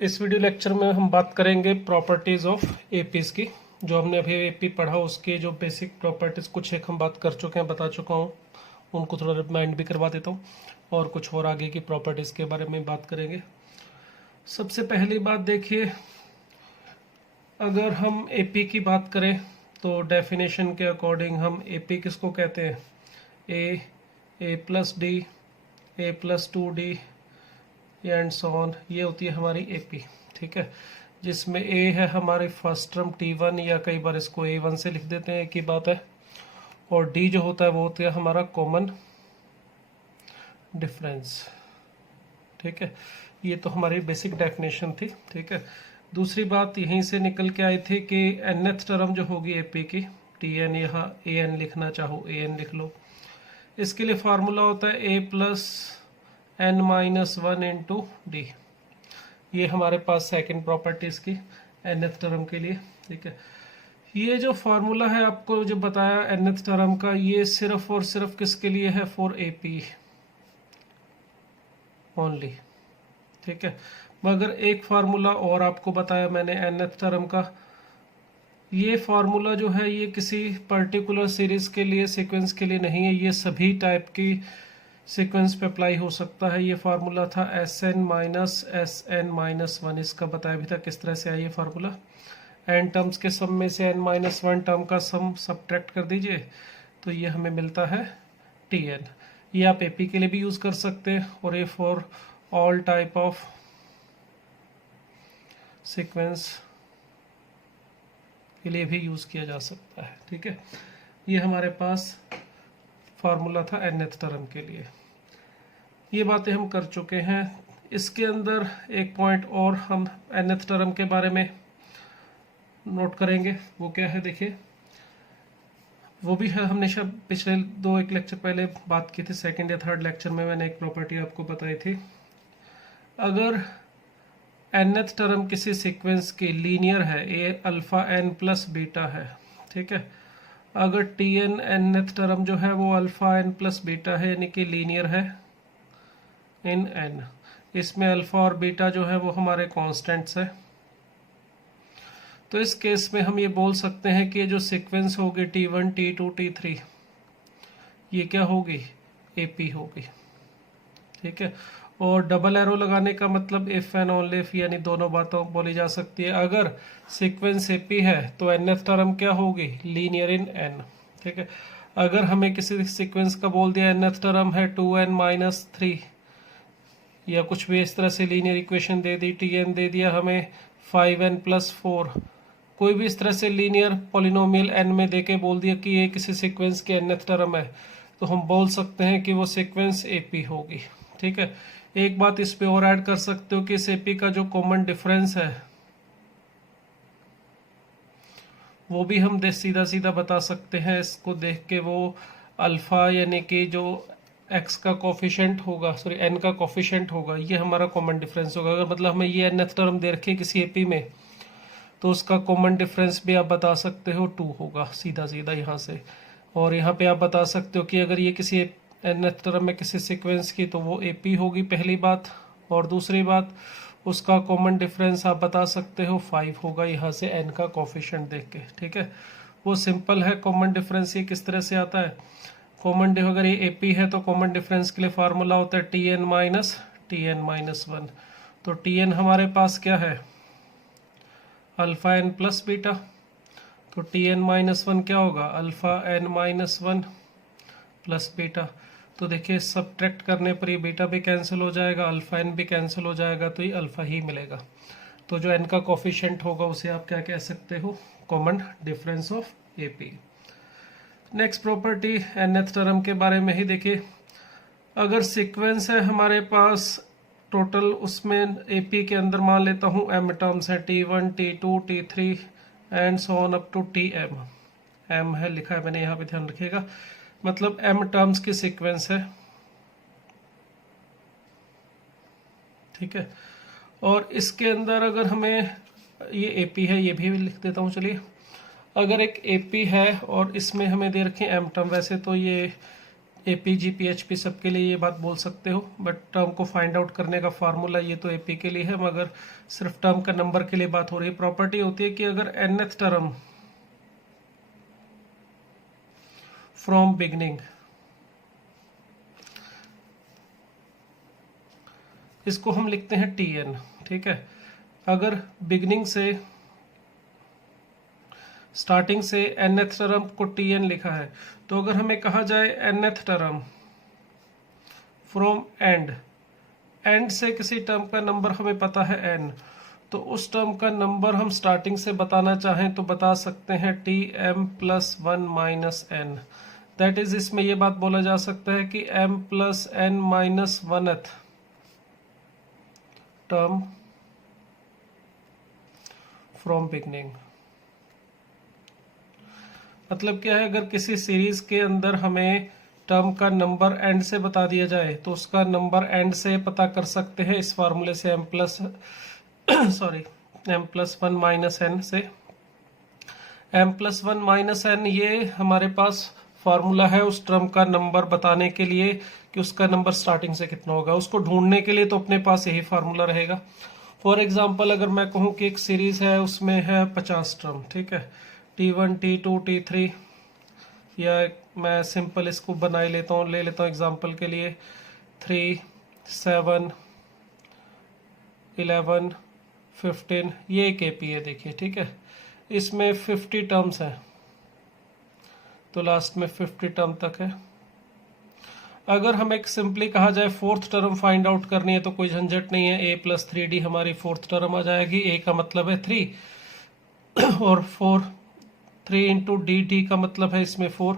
इस video lecture में हम बात करेंगे प्रॉपर्टीज़ ऑफ एपीज़ की। जो हमने अभी एपी पढ़ा उसके जो बेसिक प्रॉपर्टीज़ कुछ एक हम बात कर चुके हैं, बता चुका हूँ, उनको थोड़ा रिमाइंड भी करवा देता हूँ और कुछ और आगे की प्रॉपर्टीज़ के बारे में बात करेंगे। सबसे पहली बात देखिए, अगर हम एपी की बात करें तो डेफिनेशन के अकॉर्डिंग हम एपी किसको कहते हैं? A plus d, a plus 2d and so on, ये होती है हमारी एपी। ठीक है, जिसमें ए है हमारी फर्स्ट टर्म t1 या कई बार इसको a1 से लिख देते हैं, एक ही बात है, और डी जो होता है वो होता है हमारा कॉमन डिफरेंस। ठीक है, ये तो हमारी बेसिक डेफिनेशन थी। ठीक है, दूसरी बात यहीं से निकल के आई थी कि nth टर्म जो होगी एपी की, tn, यहाँ an लिखना चाहो an लिख लो। इसके लिए फार्मूला होता है a plus n minus 1 into D. ये हमारे पास सेकंड प्रॉपर्टीज की nth टर्म के लिए। ठीक है, ये जो फार्मूला है आपको जो बताया nth टर्म का, ये सिर्फ और सिर्फ किसके लिए है? For AP only. ठीक है, मगर एक फार्मूला और आपको बताया मैंने nth टर्म का, ये फार्मूला जो है ये किसी पर्टिकुलर सीरीज के लिए, सीक्वेंस के लिए नहीं है, ये सभी टाइप की सीक्वेंस पे अप्लाई हो सकता है। ये फार्मूला था Sn माइनस Sn माइनस 1, इसका बताया भी था किस तरह से आया ये फार्मूला। n टर्म्स के सम में से n माइनस 1 टर्म का सम सब्ट्रैक्ट कर दीजिए तो ये हमें मिलता है Tn। ये आप एपी के लिए भी यूज कर सकते हैं और ये for all type of sequence के लिए भी यूज किया जा सकता है। ठीक है, ये हमारे पास फार्मूला था nth टर्म के लिए। ये बातें हम कर चुके हैं। इसके अंदर एक पॉइंट और हम nth टर्म के बारे में नोट करेंगे, वो क्या है देखिए, वो भी है, हमने शायद पिछले एक लेक्चर पहले बात की थी, सेकंड या थर्ड लेक्चर में मैंने एक प्रॉपर्टी आपको बताई थी। अगर nth टर्म किसी सीक्वेंस की लीनियर है, ए अल्फा n प्लस बीटा है, ठीक है, अगर Tn nth टर्म जो है वो अल्फा n प्लस बीटा है, यानी कि लीनियर है इन n, इसमें अल्फा और बीटा जो है वो हमारे कांस्टेंट्स है, तो इस केस में हम ये बोल सकते हैं कि ये जो सीक्वेंस होगी t1 t2 t3, ये क्या होगी? एपी होगी। ठीक है, और डबल एरो लगाने का मतलब इफ एंड ओनली इफ, यानी दोनों बातों बोली जा सकती है। अगर सीक्वेंस एपी है तो nth टर्म क्या होगी? लीनियर इन n। ठीक है, अगर हमें किसी सीक्वेंस का बोल दिया nth टर्म है 2n माइनस 3 या कुछ भी इस तरह से लीनियर इक्वेशन दे दी, tn दे दिया हमें 5n प्लस 4, कोई भी इस तरह से लीनियर पॉलिनोमियल n में देके बोल दिया कि ये किसी सीक्वेंस की nth टर्म है, तो हम बोल सकते हैं कि वो सीक्वेंस एपी होगी। ठीक है, एक बात इस पे और ऐड कर सकते हो कि इस एपी का जो कॉमन डिफरेंस है वो भी हम सीधा सीधा बता सकते हैं इसको देख के, वो अल्फा यानी कि जो x का कोफिशिएंट होगा, सॉरी n का कोफिशिएंट होगा, ये हमारा कॉमन डिफरेंस होगा। अगर मतलब हमें ये nth टर्म दे रखी है किसी एपी में, तो उसका कॉमन डिफरेंस भी आप बता सकते हो 2 होगा, सीधा सीधा यहाँ से। और यहाँ पे आप बता सकते हो कि अगर ये किसी nth टर्म में किसी सीक्वेंस की, तो वो एपी होगी, पहली बात। और दूसरी बात, उसका कॉमन डिफरेंस आप बता सकते हो 5 होगा, यहाँ से n का कोफिशिएंट देख के। ठीक है, वो सिंपल है कॉमन डिफरेंस। ये किस तरह से आता है? कॉमन अगर ये एपी है तो कॉमन डिफरेंस के लिए फार्मूला होता है tn माइनस 1। तो tn हमारे पास क्या है? अल्फा n प्लस बीटा, तो tn माइनस 1 क्या होगा? Alpha n minus 1 plus beta. तो देखिए सब्ट्रैक्ट करने पर ये बीटा भी कैंसिल हो जाएगा, अल्फा n भी कैंसिल हो जाएगा, तो ये अल्फा ही मिलेगा। तो जो n का कोफिशिएंट होगा उसे आप क्या कह सकते हो? Common difference of AP. Next property nth term के बारे में ही देखिए, अगर सीक्वेंस है हमारे पास टोटल, उसमें एपी के अंदर मान लेता हूँ m टर्म्स है, t1 t2 t3 and so on up to tm। m है लिखा है मैंने यहाँ पे, ध्यान रखिएगा, मतलब m टर्म्स की सीक्वेंस है। ठीक है, और इसके अंदर अगर हमें ये एपी है, ये भी लिख देता हूँ चलिए, अगर एक एपी है और इसमें हमें दे रखे m टर्म, वैसे तो ये एपी जी पीएचपी सबके लिए ये बात बोल सकते हो, बट टर्म को फाइंड आउट करने का फार्मूला ये तो एपी के लिए है, मगर सिर्फ टर्म का नंबर के लिए बात हो रही है। प्रॉपर्टी होती है कि अगर nth टर्म फ्रॉम बिगनिंग, इसको हम लिखते हैं tn, ठीक है। अगर बिगनिंग से, स्टार्टिंग से nth टर्म को tn लिखा है, तो अगर हमें कहा जाए nth टर्म फ्रॉम एंड से किसी टर्म का नंबर हमें पता है n, तो उस टर्म का नंबर हम स्टार्टिंग से बताना चाहें तो बता सकते हैं tm plus 1 minus n। That is, इसमें यह बात बोला जा सकता है कि m plus n minus 1th term from beginning. मतलब क्या है, अगर किसी सीरीज के अंदर हमें टर्म का नंबर एंड से बता दिया जाए तो उसका नंबर एंड से पता कर सकते हैं इस फार्मूले से m plus m+1 minus n से। m+1 माइनस n ये हमारे पास फार्मूला है उस टर्म का नंबर बताने के लिए कि उसका नंबर स्टार्टिंग से कितना होगा। उसको ढूंढने के लिए तो अपने पास यही फार्मूला रहेगा। फॉर एग्जांपल, अगर मैं कहूँ कि एक सीरीज है, उसमें है 50 टर्म, ठीक है, t1 t2 t3, या मैं सिंपल इसको बनाई लेता हूँ, ले लेता हूँ एग्जांपल के लिए 3 7 11 15, ये एक एपी है देखिए, ठीक है। इसमें 50 टर्म्स हैं, तो लास्ट में 50 टर्म तक है। अगर हमें सिंपली कहा जाए फोर्थ टर्म फाइंड आउट करनी है तो कोई झंझट नहीं है, a प्लस 3d हमारी फोर्थ टर्म आ जाएगी। a का मतलब है 3 और 3 इंटू डी का मतलब है इसमें 4,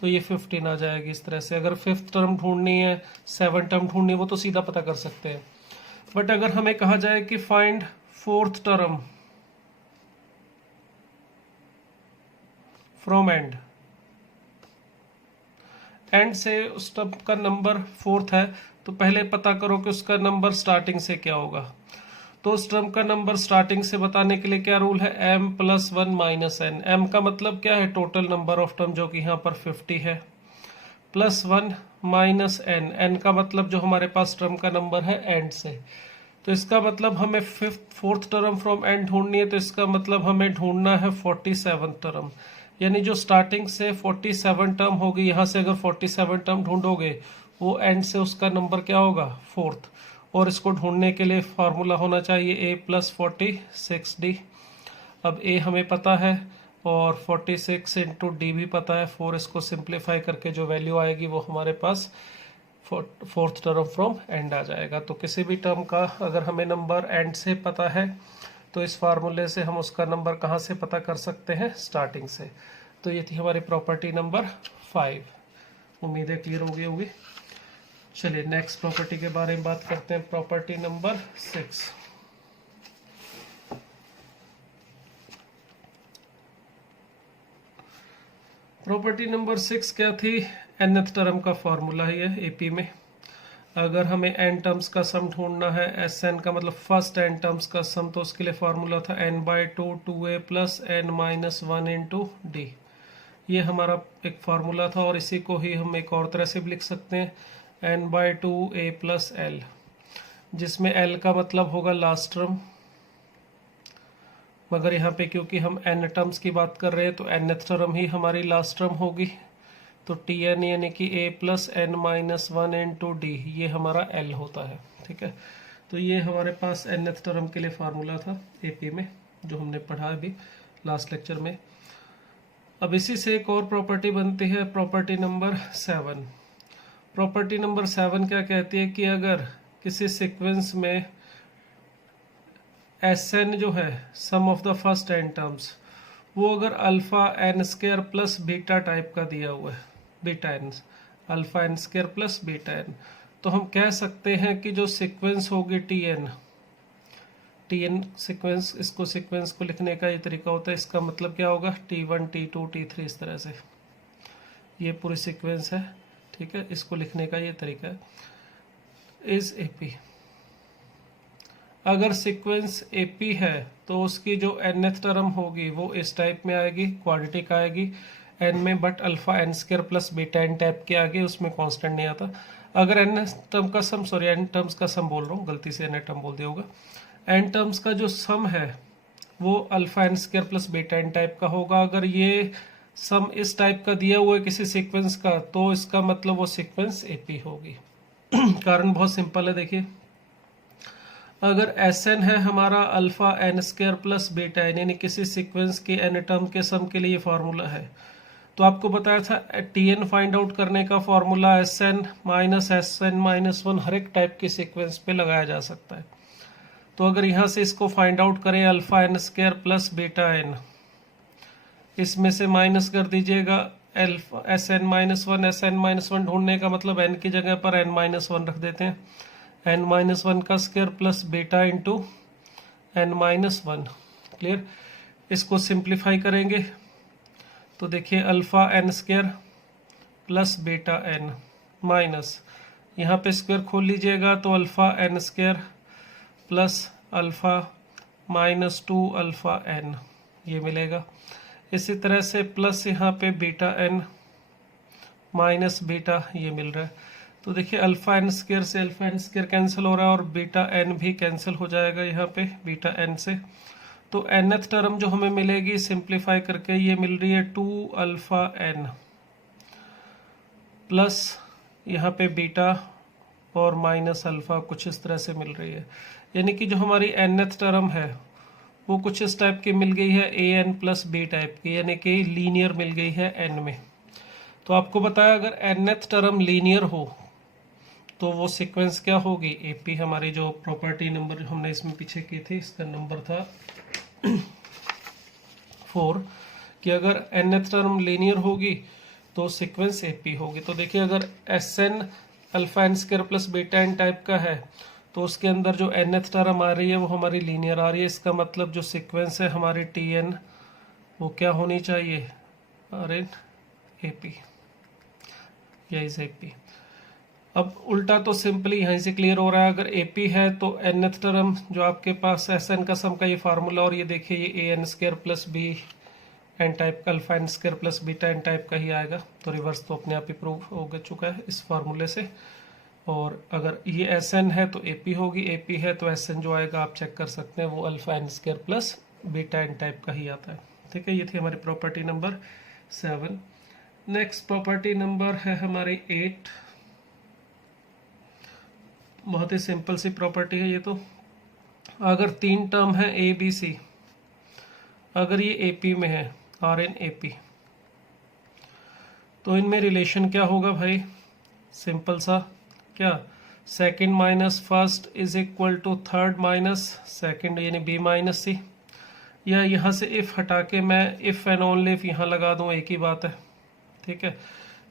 तो ये 15 आ जाएगी इस तरह से। अगर फिफ्थ टर्म ढूंढनी है, 7 टर्म ढूंढनी है, वो तो सीधा पता कर सकते हैं। बट अगर हमें कहा जाए कि find fourth term from and से उस टर्म का नंबर फोर्थ है, तो पहले पता करो कि उसका नंबर स्टार्टिंग से क्या होगा। तो उस टर्म का नंबर स्टार्टिंग से बताने के लिए क्या रूल है, m+1 माइनस n। m का मतलब क्या है, टोटल नंबर ऑफ टर्म, जो कि यहाँ पर 50 है, प्लस 1 माइनस n। n का मतलब जो हमारे पास टर्म का नंबर है एंड से। तो इसका मतलब हमें फोर्थ टर्म फ्रॉम एंड ढूंढनी है, तो इसका मतलब हमें ढूंढना है 47 टर्म, यानी जो स्टार्टिंग से 47 टर्म होगी, यहाँ से अगर 47 टर्म ढूंढोगे, वो एंड से उसका नंबर क्या होगा, फोर्थ। और इसको ढूंढने के लिए फार्मूला होना चाहिए a प्लस 46d। अब a हमें पता है और 46 इंटू डी भी पता है, 4। इसको सिंप्लीफाई करके जो वैल्यू आएगी वो हमारे पास फोर्थ टर्म फ्रॉम एंड आ जाएगा। तो किसी भी टर्म का अगर हमें नंबर एंड से पता है तो इस फार्मूले से हम उसका नंबर कहाँ से पता कर सकते हैं, स्टार्टिंग से। तो ये थी हमारी प्रॉपर्टी नंबर 5। उम्मीद है क्लियर हो गई होगी। चलिए नेक्स्ट प्रॉपर्टी के बारे में बात करते हैं, प्रॉपर्टी नंबर 6। प्रॉपर्टी नंबर 6 क्या थी, nth टर्म का फॉर्मूला ही है एपी में। अगर हमें n टर्म्स का सम ढूंढना है, Sn का मतलब फर्स्ट n टर्म्स का सम, तो उसके लिए फॉर्मूला था n/2 2a plus n minus 1 into D. ये हमारा एक फार्मूला था और इसी को ही हम एक और तरह से भी लिख सकते हैं, n/2 a प्लस l, जिसमें l का मतलब होगा लास्ट टर्म। मगर यहाँ पे क्योंकि हम n टर्म्स की बात कर रहे हैं तो nth टर्म ही हमारी लास्ट टर्म होगी, तो tn यानी कि a plus n minus 1 into D, ये हमारा l होता है, ठीक है। तो ये हमारे पास nth टर्म के लिए फार्मूला था एपी में, जो हमने पढ़ा अभी लास्ट लेक्चर में। अब इसी से एक और प्रॉपर्टी बनती है, प्रॉपर्टी नंबर 7। प्रॉपर्टी नंबर 7 क्या कहती है कि अगर किसी सीक्वेंस में Sn जो है, sum of the first n terms, वो अगर alpha n square plus beta type का दिया हुआ है, beta n, alpha n square plus beta n, तो हम कह सकते हैं कि जो सीक्वेंस होगी tn सीक्वेंस, इसको सीक्वेंस को लिखने का ये तरीका होता है। इसका मतलब क्या होगा, t1 t2 t3, इस तरह से ये पूरी सीक्वेंस है, ठीक है। इसको लिखने का ये तरीका है, इज एपी। अगर सीक्वेंस एपी है तो उसकी जो nth टर्म होगी वो इस टाइप में आएगी, क्वाड्रेटिक आएगी, एन में, but alpha n square plus beta n type के आगे उसमें कांस्टेंट नहीं आता। अगर एन टर्म का सम, सॉरी एन टर्म्स का सम बोल रहा हूँ, गलती से एन टर्म बोल दिया होगा, एन टर्म्स का जो सम है वो alpha n square plus beta n type का होगा। अगर ये सम इस टाइप का दिया हुआ है किसी सीक्वेंस का, तो इसका मतलब वो सीक्वेंस एपी होगी। कारण बहुत सिंपल है, देखिए अगर एस एन है हमारा alpha n square plus beta n, यानी किसी सीक्वेंस के एन टर्म के सम के लिए फार्मूला है, तो आपको बताया था टी एन फाइंड आउट करने का formula S N minus one हर एक टाइप के सीक्वेंस पे लगाया जा सकता है। तो अगर यहाँ से इसको फाइंड आउट करें alpha n square plus beta n, इसमें से माइनस कर दीजिएगा alpha S N minus one ढूंढने का मतलब एन की जगह पर एन माइनस वन रख देते हैं, एन माइनस वन का square plus beta into n minus one. Clear. इसको सिंप्लीफाई करेंगे तो देखिए alpha n square plus beta n minus, यहाँ पे स्क्वायर खोल लीजिएगा तो alpha n square plus alpha minus two alpha n ये मिलेगा। इसी तरह से प्लस यहाँ पे बीटा एन माइनस बीटा ये मिल रहा है। तो देखिए अल्फा एन स्क्वायर से अल्फा एन स्क्वायर कैंसिल हो रहा है और बीटा एन भी कैंसिल हो जाएगा यहाँ पे बीटा एन से। तो nth टर्म जो हमें मिलेगी सिंप्लीफाई करके ये मिल रही है 2 अल्फा एन प्लस यहाँ पे बीटा और माइनस अल्फा, कुछ इस तरह से मिल रही है। यानी कि जो हमारी nth टर्म है वो कुछ इस टाइप की मिल गई है, A N plus B type की, यानी कि लीनियर मिल गई है एन में। तो आपको बताया अगर nth टर्म लीनियर हो तो वो सीक्वेंस क्या होगी, एपी। हमारी जो प्रॉपर्टी नंबर हमने इसमें पीछे की थी इसका नंबर था 4, कि अगर nth टर्म लीनियर होगी तो सीक्वेंस एपी होगी। तो देखिए अगर S n alpha n square plus beta n type का है तो उसके अंदर जो nth टर्म आ रही है वो हमारी लीनियर आ रही है। इसका मतलब जो सीक्वेंस है हमारी टी एन वो क्या होनी चाहिए, आर एन एपी या इज एपी। अब उल्टा तो सिंपली यहीं से क्लियर हो रहा है, अगर एपी है तो nth टर्म जो आपके पास एस एन का सम का ये फार्मूला, और ये देखिए ये a n square plus b n type का alpha n square plus beta n type का ही आएगा। तो रिवर्स तो अपने आप ही प्रूव हो चुका है इस फार्मूले से। और अगर ये एस एन है तो एपी होगी, एपी है तो एस एन जो आएगा आप चेक कर सकते हैं वो alpha n square plus beta n type का ही आता है। ठीक है, ये थी हमारी property number 7। Next property number है हमारी 8। बहुत ही सिंपल सी प्रॉपर्टी है ये तो। अगर 3 टर्म है ए बी सी, अगर ये एपी में है आर एन एपी, तो इनमें रिलेशन क्या होगा भाई, सिंपल सा, क्या second minus first is equal to third minus second, यानी बी माइनस सी। या यहाँ से इफ हटा के मैं इफ एंड ओनली इफ यहाँ लगा दूँ, एक ही बात है। ठीक है,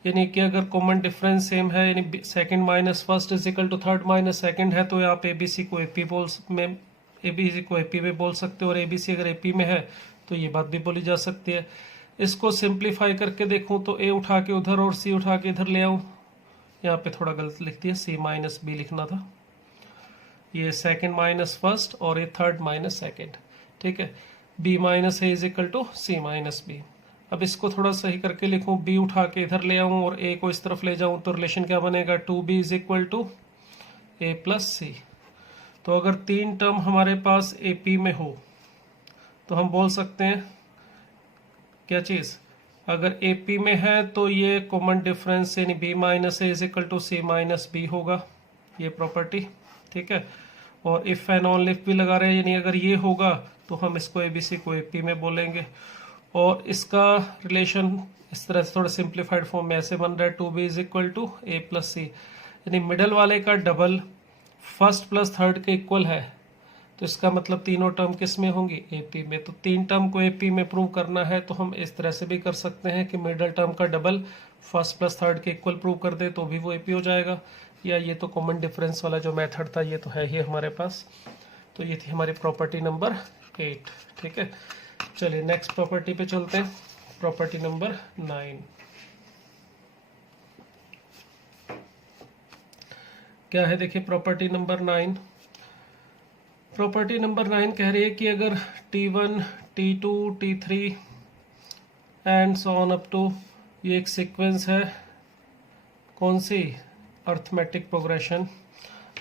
यानी कि अगर कॉमन डिफरेंस सेम है, यानी second minus first is equal to third minus second है, तो आप एबीसी को एपी में बोल सकते हो, और एबीसी अगर एपी में है तो ये बात भी बोली जा सकती है। इसको सिंप्लीफाई करके देखूं तो ए उठा के उधर और सी उठा के इधर ले आऊं, यहाँ पे थोड़ा गलत लिख दिया, सी माइनस बी लिखना था, ये सेकंड माइनस फर्स्ट और ये थर्ड माइनस सेकंड। ठीक है, B minus A is equal to C minus B. अब इसको थोड़ा सही करके लिखूं, बी उठा के इधर ले आऊं और ए को इस तरफ ले जाऊं, तो रिलेशन क्या बनेगा, 2b is equal to a plus c. तो अगर 3 टर्म हमारे पास एपी में हो तो हम बोल सकते हैं क्या चीज़, अगर एपी में है तो ये कॉमन डिफरेंस यानी B minus A is equal to C minus B होगा, ये प्रॉपर्टी। ठीक है, और इफ एंड ओनली इफ भी लगा रहे हैं, यानी अगर ये होगा तो हम इसको एबीसी को एपी में बोलेंगे। और इसका रिलेशन इस तरह से थोड़ा सिंप्लीफाइड फॉर्म में ऐसे बन रहा है, 2b is equal to a plus c, यानी मिडल वाले का डबल फर्स्ट प्लस थर्ड के इक्वल है, तो इसका मतलब तीनों टर्म किस में होंगी, एपी में। तो 3 टर्म को एपी में प्रूव करना है तो हम इस तरह से भी कर सकते हैं कि मिडल टर्म का डबल फर्स्ट प्लस थर्ड के इक्वल प्रूव कर दे तो भी वो एपी हो जाएगा, या ये तो कॉमन डिफरेंस वाला जो मेथड था ये तो है ही हमारे पास। तो ये थी हमारी प्रॉपर्टी नंबर 8। ठीक है, चलिए नेक्स्ट प्रॉपर्टी पे चलते हैं, प्रॉपर्टी नंबर 9। क्या है देखिए प्रॉपर्टी नंबर 9। प्रॉपर्टी नंबर 9 कह रही है कि अगर T1, T2, T3 and so on up to, ये एक सीक्वेंस है, कौन सी, अर्थमेटिक प्रोग्रेशन।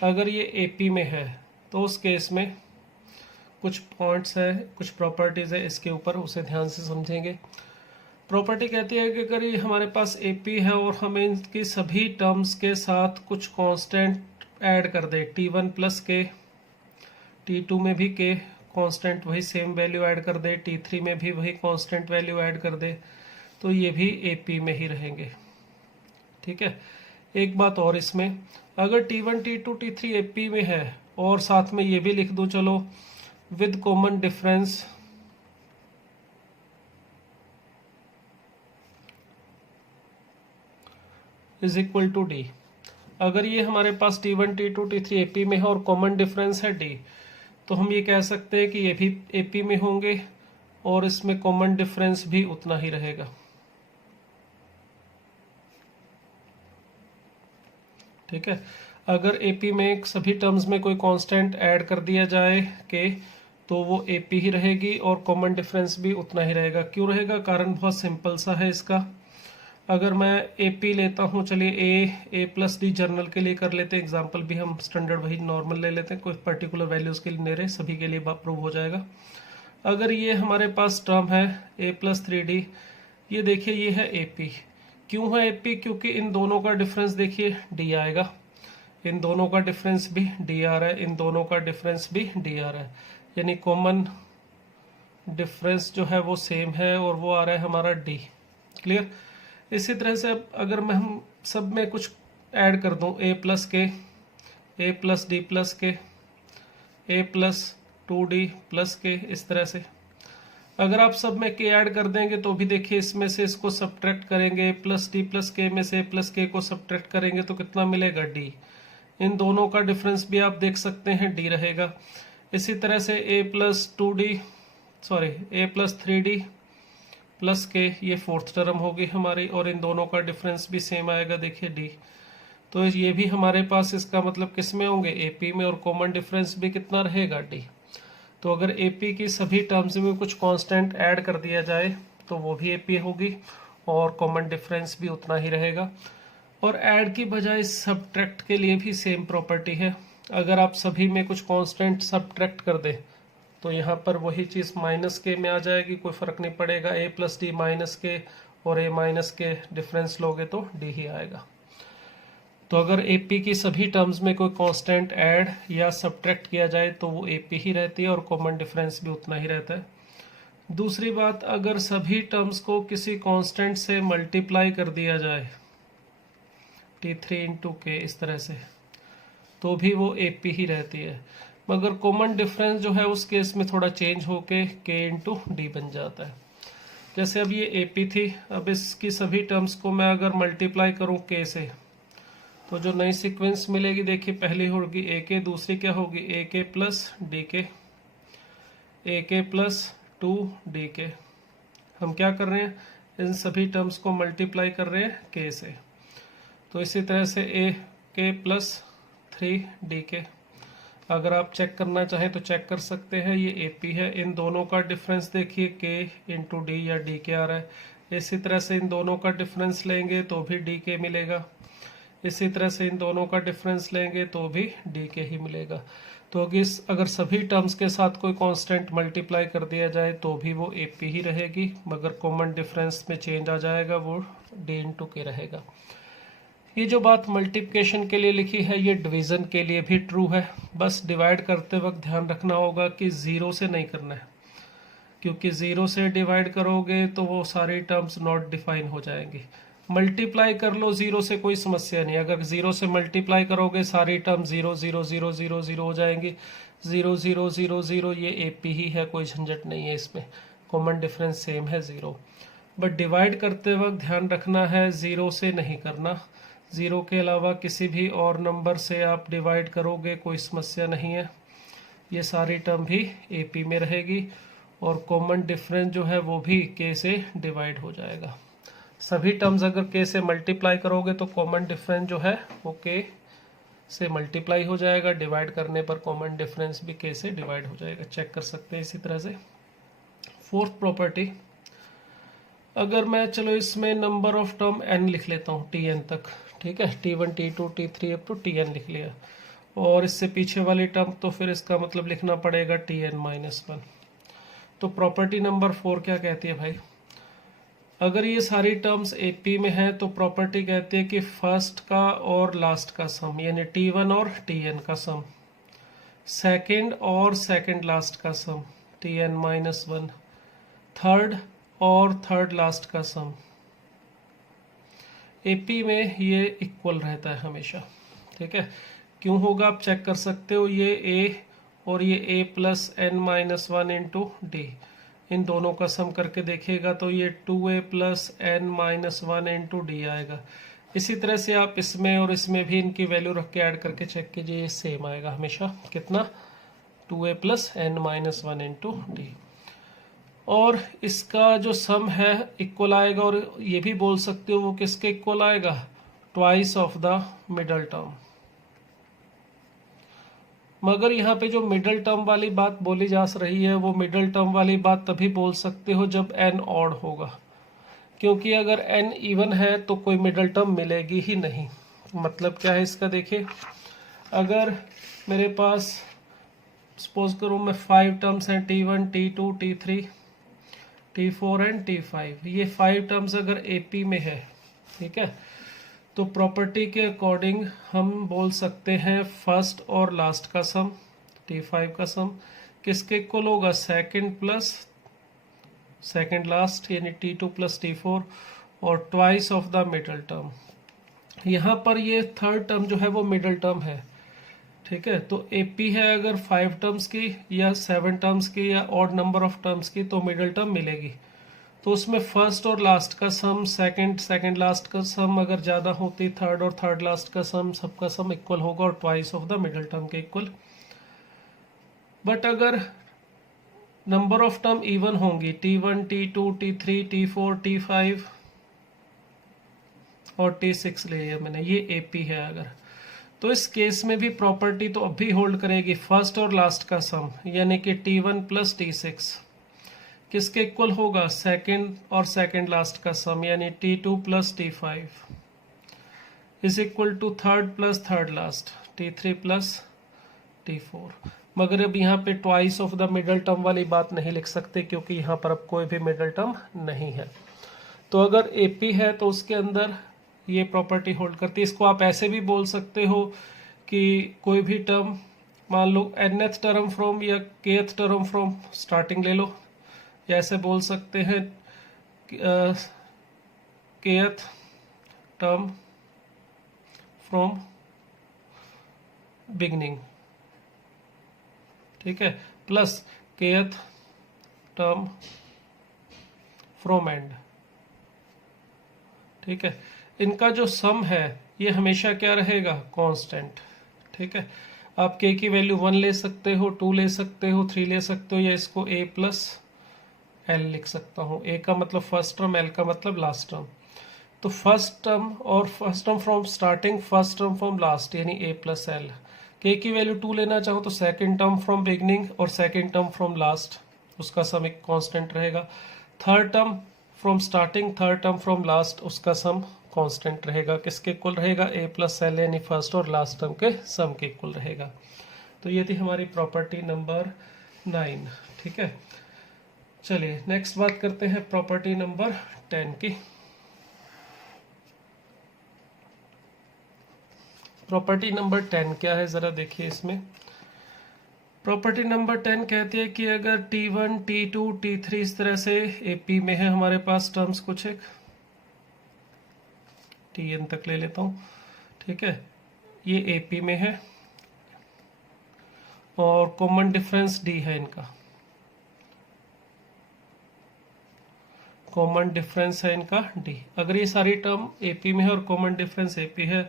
अगर ये एपी में है तो उस केस में कुछ पॉइंट्स है, कुछ प्रॉपर्टीज है इसके ऊपर, उसे ध्यान से समझेंगे। प्रॉपर्टी कहती है कि अगर ये हमारे पास एपी है और हमें इनकी सभी टर्म्स के साथ कुछ कांस्टेंट ऐड कर दे, T1 प्लस के, T2 में भी के कांस्टेंट वही सेम वैल्यू ऐड कर दे, T3 में भी वही कांस्टेंट वैल्यू ऐड कर दे, तो ये भी एपी में ही रहेंगे। ठीक है। एक बात और इसमें, अगर T1 T2 T3 एपी में है और साथ में ये भी लिख दूं चलो, with common difference is equal to D. अगर ये हमारे पास T1 T2 T3 एपी में है और कॉमन डिफरेंस है डी, तो हम ये कह सकते हैं कि ये भी एपी में होंगे और इसमें कॉमन डिफरेंस भी उतना ही रहेगा। ठीक है। अगर एपी में सभी टर्म्स में कोई कांस्टेंट ऐड कर दिया जाए के, तो वो एपी ही रहेगी और कॉमन डिफरेंस भी उतना ही रहेगा। क्यों रहेगा? कारण बहुत सिंपल सा है इसका। अगर मैं एपी लेता हूँ, चलिए ए प्लस डी जनरल के लिए कर लेते हैं एग्जाम्पल, भी हम स्टैंडर्ड वही नॉर्मल ले लेते हैं, कोई पर्टिकुलर वैल्यूज के लिए ले रहे, सभी के लिए प्रूव हो जाएगा। अगर ये हमारे पास टर्म है ए प्लस 3d, ये देखिए ये है एपी। क्यों है एपी? क्योंकि इन दोनों का डिफरेंस देखिए डी आएगा, इन दोनों का डिफरेंस भी डी आ रहा है, इन दोनों का डिफरेंस भी डी आ रहा है, यानी कॉमन डिफरेंस जो है वो सेम है और वो आ रहा है हमारा डी। क्लियर? इसी तरह से अब अगर मैं हम सब में कुछ ऐड कर दूं, ए प्लस के, ए प्लस डी प्लस के, ए प्लस 2d प्लस के, इस तरह से अगर आप सब में के ऐड कर देंगे तो भी देखिए इसमें से इसको सब्ट्रैक्ट करेंगे, प्लस डी प्लस के में से प्लस के को सब्ट्रैक्ट करेंगे तो कितना मिलेगा? डी। इन दोनों का डिफरेंस भी आप देख सकते हैं डी रहेगा। इसी तरह से ए प्लस 3d प्लस के, ये फोर्थ टर्म होगी हमारी, और इन दोनों का डिफरेंस भी सेम आएगा, देखिए डी। तो ये भी हमारे पास, इसका मतलब किस में होंगे? एपी में, और कॉमन डिफरेंस भी कितना रहेगा? डी। तो अगर एपी की सभी टर्म्स में कुछ कांस्टेंट ऐड कर दिया जाए तो वो भी एपी होगी और कॉमन डिफरेंस भी उतना ही रहेगा। और ऐड की बजाय सब्ट्रैक्ट के लिए भी सेम प्रॉपर्टी है। अगर आप सभी में कुछ कांस्टेंट सब्ट्रैक्ट कर दें तो यहाँ पर वही चीज़ माइनस के में आ जाएगी, कोई फर्क नहीं पड़ेगा। ए प्लस डी माइनस के और ए माइनस के डिफरेंस लोगे तो डी ही आएगा। तो अगर एपी की सभी टर्म्स में कोई कांस्टेंट ऐड या सब्ट्रैक्ट किया जाए तो वो एपी ही रहती है और कॉमन डिफरेंस भी उतना ही रहता है। दूसरी बात, अगर सभी टर्म्स को किसी कांस्टेंट से मल्टीप्लाई कर दिया जाए, T3 इंटू के, इस तरह से, तो भी वो एपी ही रहती है। मगर कॉमन डिफरेंस जो है उस केस में थोड़ा चेंज होके के इंटू डी बन जाता है। जैसे अब ये एपी थी, अब इसकी सभी टर्म्स को मैं अगर मल्टीप्लाई करूं के से, तो जो नई सीक्वेंस मिलेगी देखिए, पहली होगी ए के, दूसरी क्या होगी? ए के प्लस डी के, ए के प्लस 2d के। हम क्या कर रहे हैं? इन सभी टर्म्स को मल्टीप्लाई कर रहे हैं के से। तो इसी तरह से ए के प्लस 3d के, अगर आप चेक करना चाहें तो चेक कर सकते हैं, ये एपी है। इन दोनों का डिफरेंस देखिए के इंटू डी या डी के आ रहा है। इसी तरह से इन दोनों का डिफरेंस लेंगे तो भी डी के मिलेगा, इसी तरह से इन दोनों का डिफरेंस लेंगे तो भी डी के ही मिलेगा। तो अगर सभी टर्म्स के साथ कोई कांस्टेंट मल्टीप्लाई कर दिया जाए तो भी वो एपी ही रहेगी, मगर कॉमन डिफरेंस में चेंज आ जाएगा, वो डी इंटू के रहेगा। ये जो बात मल्टीप्लिकेशन के लिए लिखी है ये डिवीजन के लिए भी ट्रू है। बस डिवाइड करते वक्त ध्यान रखना होगा कि जीरो से नहीं करना है, क्योंकि जीरो से डिवाइड करोगे तो वो सारी टर्म्स नॉट डिफाइन हो जाएंगी। मल्टीप्लाई कर लो जीरो से, कोई समस्या नहीं। अगर जीरो से मल्टीप्लाई करोगे सारी टर्म 0 0 0 0 0 हो जाएंगी। 0 0 0 0 ये एपी ही है, कोई झंझट नहीं है इसमें, कॉमन डिफरेंस सेम है 0। बट डिवाइड करते वक्त ध्यान रखना है जीरो से नहीं करना। जीरो के अलावा किसी भी और नंबर से आप डिवाइड करोगे कोई समस्या नहीं है, ये सारी टर्म भी एपी में रहेगी और कॉमन डिफरेंस जो है वो भी के से डिवाइड हो जाएगा। सभी टर्म्स अगर के से मल्टीप्लाई करोगे तो कॉमन डिफरेंस जो है वो के से मल्टीप्लाई हो जाएगा, डिवाइड करने पर कॉमन डिफरेंस भी के से डिवाइड हो जाएगा। चेक कर सकते हैं इसी तरह से। फोर्थ प्रॉपर्टी, अगर मैं चलो इसमें नंबर ऑफ टर्म n लिख लेता हूँ tn तक, ठीक है, t1 t2 t3 up to tn लिख लिया, और इससे पीछे वाली टर्म तो फिर इसका मतलब लिखना पड़ेगा tn-1। तो प्रॉपर्टी नंबर 4 क्या कहती है भाई, अगर ये सारी टर्म्स एपी में है तो प्रॉपर्टी कहती है कि फर्स्ट का और लास्ट का सम यानी t1 और tn का सम, सेकंड और सेकंड लास्ट का सम tn-1, थर्ड और थर्ड लास्ट का सम, एपी में ये इक्वल रहता है हमेशा, ठीक है। क्यों होगा आप चेक कर सकते हो, ये a और ये a plus n-1 into d, इन दोनों का सम करके देखिएगा तो ये 2a plus n-1 into D आएगा। इसी तरह से आप इसमें और इसमें भी इनकी वैल्यू रख के ऐड करके चेक कीजिए, ये सेम आएगा हमेशा, कितना, 2a plus n-1 into D. और इसका जो सम है इक्वल आएगा, और ये भी बोल सकते हो वो किसके इक्वल आएगा, twice of the middle term. मगर यहाँ पे जो मिडल टर्म वाली बात बोली जा रही है वो मिडल टर्म वाली बात तभी बोल सकते हो जब n ऑड होगा, क्योंकि अगर n इवन है तो कोई मिडल टर्म मिलेगी ही नहीं। मतलब क्या है इसका, देखिए अगर मेरे पास सपोज करूँ मैं 5 टर्म्स हैं t1 t2 t3 t4 and t5, ये 5 टर्म्स अगर AP में है, ठीक है, तो प्रॉपर्टी के अकॉर्डिंग हम बोल सकते हैं फर्स्ट और लास्ट का सम t5 का सम किसके इक्वल होगा, सेकंड प्लस सेकंड लास्ट यानी t2 प्लस t4, और twice of the middle term. यहाँ पर ये थर्ड टर्म जो है वो मिडल टर्म है, ठीक है। तो AP है अगर 5 टर्म्स की या 7 टर्म्स की या ऑड नंबर ऑफ टर्म्स की तो मिडल टर्म मिलेगी, तो उसमें फर्स्ट और लास्ट का सम, सेकंड लास्ट का सम अगर ज़्यादा होती, थर्ड और थर्ड लास्ट का सम, सबका सम इक्वल होगा और twice of the middle term के इक्वल। बट अगर नंबर ऑफ टर्म इवन होंगी, t1 t2 t3 t4 t5 और t6 ले लिया मैंने, ये AP है अगर, तो इस केस में भी प्रॉपर्टी तो अभी होल्ड करेगी, फर्स्ट और लास्ट का सम यानी कि t1 प्लस t6 किसके इक्वल होगा, सेकंड और सेकंड लास्ट का सम यानी t2 plus t5 is equal to third plus third last t3 plus t4। मगर अब यहाँ पे twice of the middle term वाली बात नहीं लिख सकते क्योंकि यहाँ पर अब कोई भी मिडल टर्म नहीं है। तो अगर AP है तो उसके अंदर ये प्रॉपर्टी होल्ड करती है। इसको आप ऐसे भी बोल सकते हो कि कोई भी टर्म, मान लो nth टर्म फ्रॉम या kth टर्म फ्रॉम स्टार्टिंग ले लो, या ऐसे बोल सकते हैं kth टर्म फ्रॉम बिगनिंग, ठीक है, plus kth term from and, ठीक है। इनका जो सम है ये हमेशा क्या रहेगा, कांस्टेंट, ठीक है। आप k की वैल्यू 1 ले सकते हो, 2 ले सकते हो, 3 ले सकते हो, या इसको a प्लस l लिख सकता हूँ। a का मतलब फर्स्ट टर्म, l का मतलब लास्ट टर्म। तो फर्स्ट टर्म और first term from starting, first term from last यानी a प्लस l। k की वैल्यू 2 लेना चाहो तो सेकंड टर्म फ्रॉम बिगनिंग और सेकंड टर्म फ्रॉम लास्ट, उसका सम एक कांस्टेंट रहेगा। Third term from starting, third term from last, उसका सम कांस्टेंट रहेगा। किसके इक्वल रहेगा, a प्लस l यानी फर्स्ट और लास्ट टर्म के सम के इक्वल रहेगा। तो ये थी हमारी प्रॉपर्टी नंबर 9, ठीक है। चलिए नेक्स्ट बात करते हैं प्रॉपर्टी नंबर 10 की। प्रॉपर्टी नंबर 10 क्या है जरा देखिए इसमें। प्रॉपर्टी नंबर 10 कहती है कि अगर t1 t2 t3 इस तरह से AP में है हमारे पास टर्म्स, कुछ एक tn तक ले लेता हूँ, ठीक है, ये AP में है और कॉमन डिफरेंस d है इनका, कॉमन डिफरेंस है इनका d। अगर ये सारी टर्म AP में है और कॉमन डिफरेंस AP है,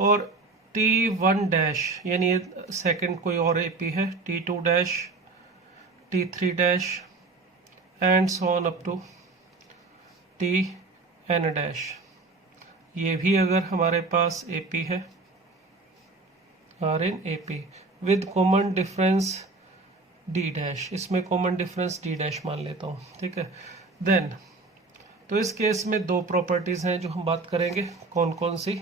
और t1 डैश यानी ये सेकंड कोई और AP है, t2 dash, t3 dash and so on up to tn dash, ये भी अगर हमारे पास AP है, are in AP with common difference d dash, इसमें कॉमन डिफरेंस d डैश मान लेता हूँ, ठीक है। देन तो इस केस में दो प्रॉपर्टीज हैं जो हम बात करेंगे। कौन कौन सी?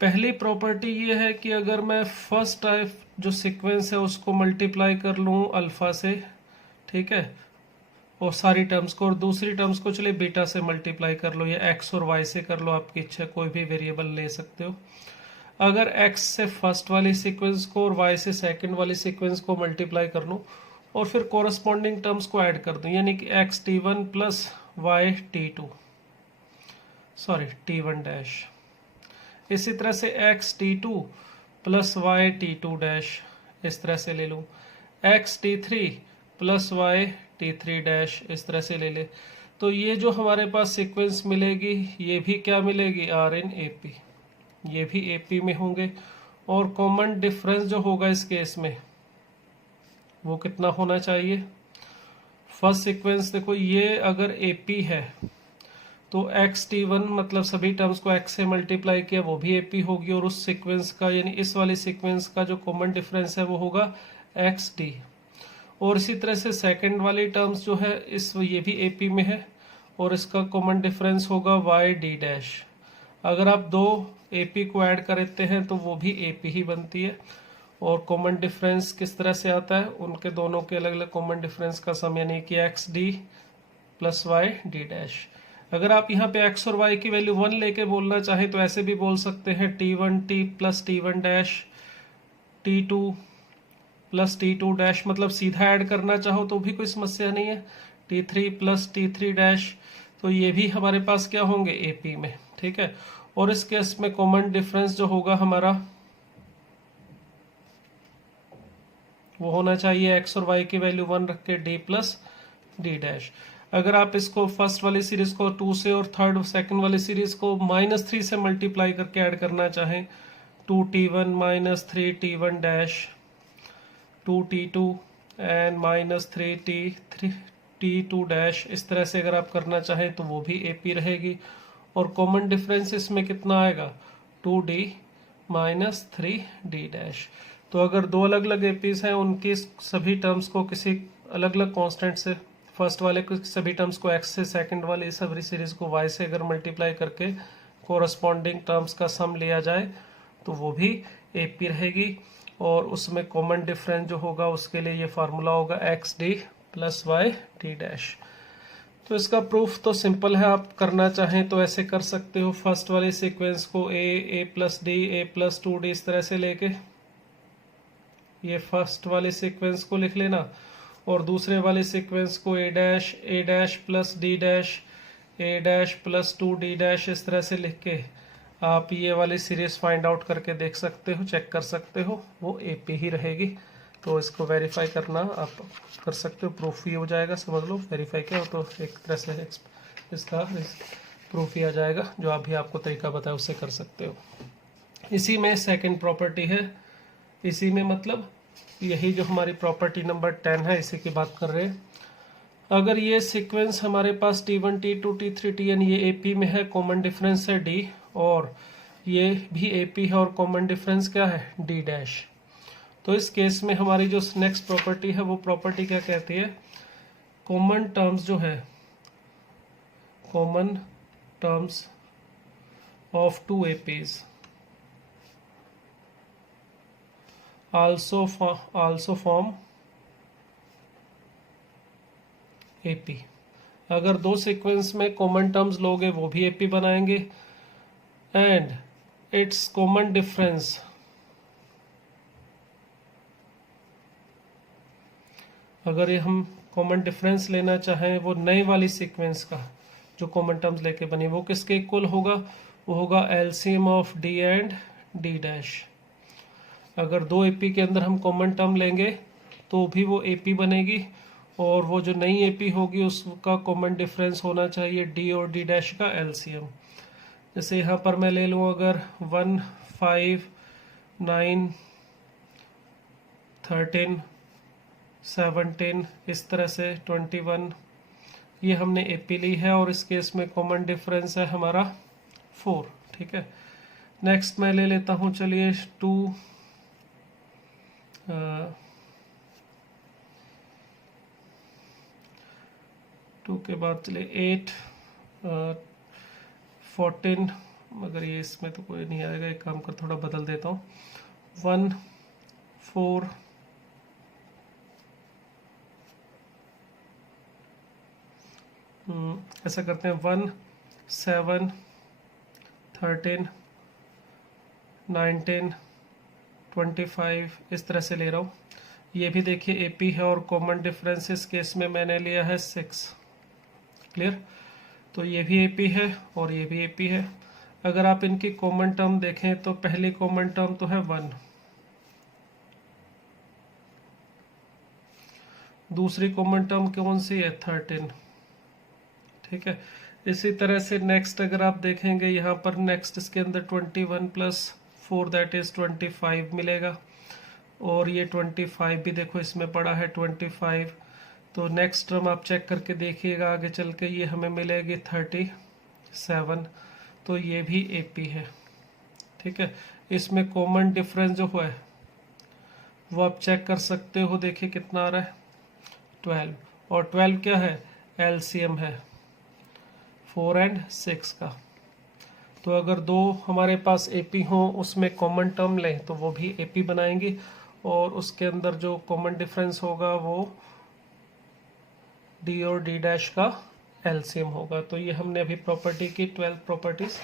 पहली प्रॉपर्टी ये है कि अगर मैं फर्स्ट टाइप जो सीक्वेंस है उसको मल्टीप्लाई कर लूँ अल्फा से, ठीक है, और सारी टर्म्स को, और दूसरी टर्म्स को चलिए बीटा से मल्टीप्लाई कर लो, या एक्स और वाई से कर लो, आपकी इच्छा, कोई भी वेरिएबल ले सकते हो। अगर एक्स से फर्स्ट वाली सीक्वेंस को और वाई से सेकंड वाली सीक्वेंस को मल्टीप्लाई कर लूँ और फिर कोरस्पॉन्डिंग टर्म्स को ऐड कर दूं, यानी कि x t one plus y t two, sorry t one dash, इसी तरह से x t two plus y t two dash, इस तरह से ले लूँ, x t three plus y t three dash, इस तरह से ले ले। तो ये जो हमारे पास सीक्वेंस मिलेगी ये भी क्या मिलेगी? आर इन ए पी, ये भी ए पी में होंगे। और कॉमन डिफरेंस जो होगा इस केस में वो कितना होना चाहिए? फर्स्ट सीक्वेंस देखो, ये अगर ए पी है तो एक्स टी वन मतलब सभी टर्म्स को एक्स से मल्टीप्लाई किया वो भी ए पी होगी, और उस सीक्वेंस का यानी इस वाली सीक्वेंस का जो कॉमन डिफरेंस है वो होगा एक्स डी। और इसी तरह से सेकंड वाली टर्म्स जो है इस ये भी ए पी में है और इसका कॉमन डिफरेंस होगा वाई डी डैश। अगर आप दो ए पी को ऐड करते हैं तो वो भी ए पी ही बनती है। और कॉमन डिफरेंस किस तरह से आता है? उनके दोनों के अलग अलग कॉमन डिफरेंस का सम, यानी कि x d plus y d dash. अगर आप यहाँ पे एक्स और वाई की वैल्यू 1 लेके बोलना चाहें तो ऐसे भी बोल सकते हैं, t one t plus t one dash t two plus t two dash, मतलब सीधा ऐड करना चाहो तो भी कोई समस्या नहीं है, T three plus T three dash. तो ये भी हमारे पास क्या होंगे? ए पी में, ठीक है। और इस केस में कॉमन डिफरेंस जो होगा हमारा वो होना चाहिए एक्स और वाई की वैल्यू 1 रख के डी प्लस डी डैश। अगर आप इसको फर्स्ट वाली सीरीज को 2 से और थर्ड सेकंड वाली सीरीज को -3 से मल्टीप्लाई करके ऐड करना चाहें, 2t1 minus 3t1 dash 2t2 and -3t2 dash, इस तरह से अगर आप करना चाहें तो वो भी एपी रहेगी। और कॉमन डिफरेंस इसमें कितना आएगा? 2d minus 3d dash. तो अगर दो अलग अलग एपीज हैं उनकी सभी टर्म्स को किसी अलग अलग कांस्टेंट से, फर्स्ट वाले को सभी टर्म्स को x से, सेकंड वाले सभी सीरीज को y से अगर मल्टीप्लाई करके कोरस्पॉन्डिंग टर्म्स का सम लिया जाए तो वो भी एपी रहेगी। और उसमें कॉमन डिफरेंस जो होगा उसके लिए ये फार्मूला होगा x d plus y d dash. तो इसका प्रूफ तो सिंपल है, आप करना चाहें तो ऐसे कर सकते हो। फर्स्ट वाले सीक्वेंस को ए plus d, a plus 2d इस तरह से लेके ये फर्स्ट वाले सीक्वेंस को लिख लेना, और दूसरे वाले सीक्वेंस को ए डैश प्लस डी डैश, ए डैश प्लस 2d डैश, इस तरह से लिख के आप ये वाली सीरीज फाइंड आउट करके देख सकते हो, चेक कर सकते हो, वो एपी ही रहेगी। तो इसको वेरीफाई करना आप कर सकते हो, प्रूफ ही हो जाएगा, समझ लो। वेरीफाई किया तो एक तरह से इसका प्रूफ ही आ जाएगा, जो अभी आपको तरीका बताया उससे कर सकते हो। इसी में सेकंड प्रॉपर्टी है, इसी में मतलब यही जो हमारी प्रॉपर्टी नंबर 10 है इसी की बात कर रहे हैं। अगर ये सीक्वेंस हमारे पास T1 T2 T3 Tn ये AP में है, कॉमन डिफरेंस है D, और ये भी AP है और कॉमन डिफरेंस क्या है? D dash. तो इस केस में हमारी जो नेक्स्ट प्रॉपर्टी है वो प्रॉपर्टी क्या कहती है? कॉमन टर्म्स जो है, common terms of two APs also form AP। अगर दो सीक्वेंस में कॉमन टर्म्स लोगे वो भी AP बनाएंगे, एंड इट्स कॉमन डिफरेंस अगर ये हम कॉमन डिफरेंस लेना चाहें वो नई वाली सीक्वेंस का जो कॉमन टर्म्स लेके बनी, वो किसके इक्वल होगा? वो होगा LCM of D and D dash. अगर दो एपी के अंदर हम कॉमन टर्म लेंगे तो भी वो एपी बनेगी, और वो जो नई एपी होगी उसका कॉमन डिफरेंस होना चाहिए D और D डैश का एलसीएम। जैसे यहाँ पर मैं ले लूँ अगर 1, 5, 9, 13, 17 इस तरह से 21, ये हमने एपी ली है और इस केस में कॉमन डिफरेंस है हमारा 4, ठीक है। नेक्स्ट मैं ले लेता हूँ, चलिए 2 के बाद चलिए 8, 14, मगर ये इसमें तो कोई नहीं आएगा, एक काम कर थोड़ा बदल देता हूँ, 1 4 ऐसा करते हैं 1 7 13 19 25, इस तरह से ले रहा हूँ। ये भी देखिए एपी है और कॉमन डिफरेंस इस केस में मैंने लिया है 6। क्लियर? तो ये भी एपी है और ये भी एपी है। अगर आप इनकी कॉमन टर्म देखें तो पहली कॉमन टर्म तो है 1, दूसरी कॉमन टर्म कौन सी है 13। ठीक है, इसी तरह से नेक्स्ट अगर आप देखेंगे यहाँ पर नेक्स्ट इसके अंदर 21 प्लस 4 दैट इज 25 मिलेगा, और ये 25 भी देखो इसमें पड़ा है 25। तो नेक्स्ट टर्म आप चेक करके देखिएगा आगे चल के, ये हमें मिलेगी 37। तो ये भी एपी है। ठीक है, इसमें कॉमन डिफरेंस जो हुआ है वो आप चेक कर सकते हो, देखिए कितना आ रहा है 12, और 12 क्या है, एलसीएम है 4 और 6 का। तो अगर दो हमारे पास एपी हो उसमें कॉमन टर्म लें तो वो भी एपी बनाएंगे, और उसके अंदर जो कॉमन डिफरेंस होगा वो डी और डी डैश का एलसीएम होगा। तो ये हमने अभी प्रॉपर्टी की 12 प्रॉपर्टीज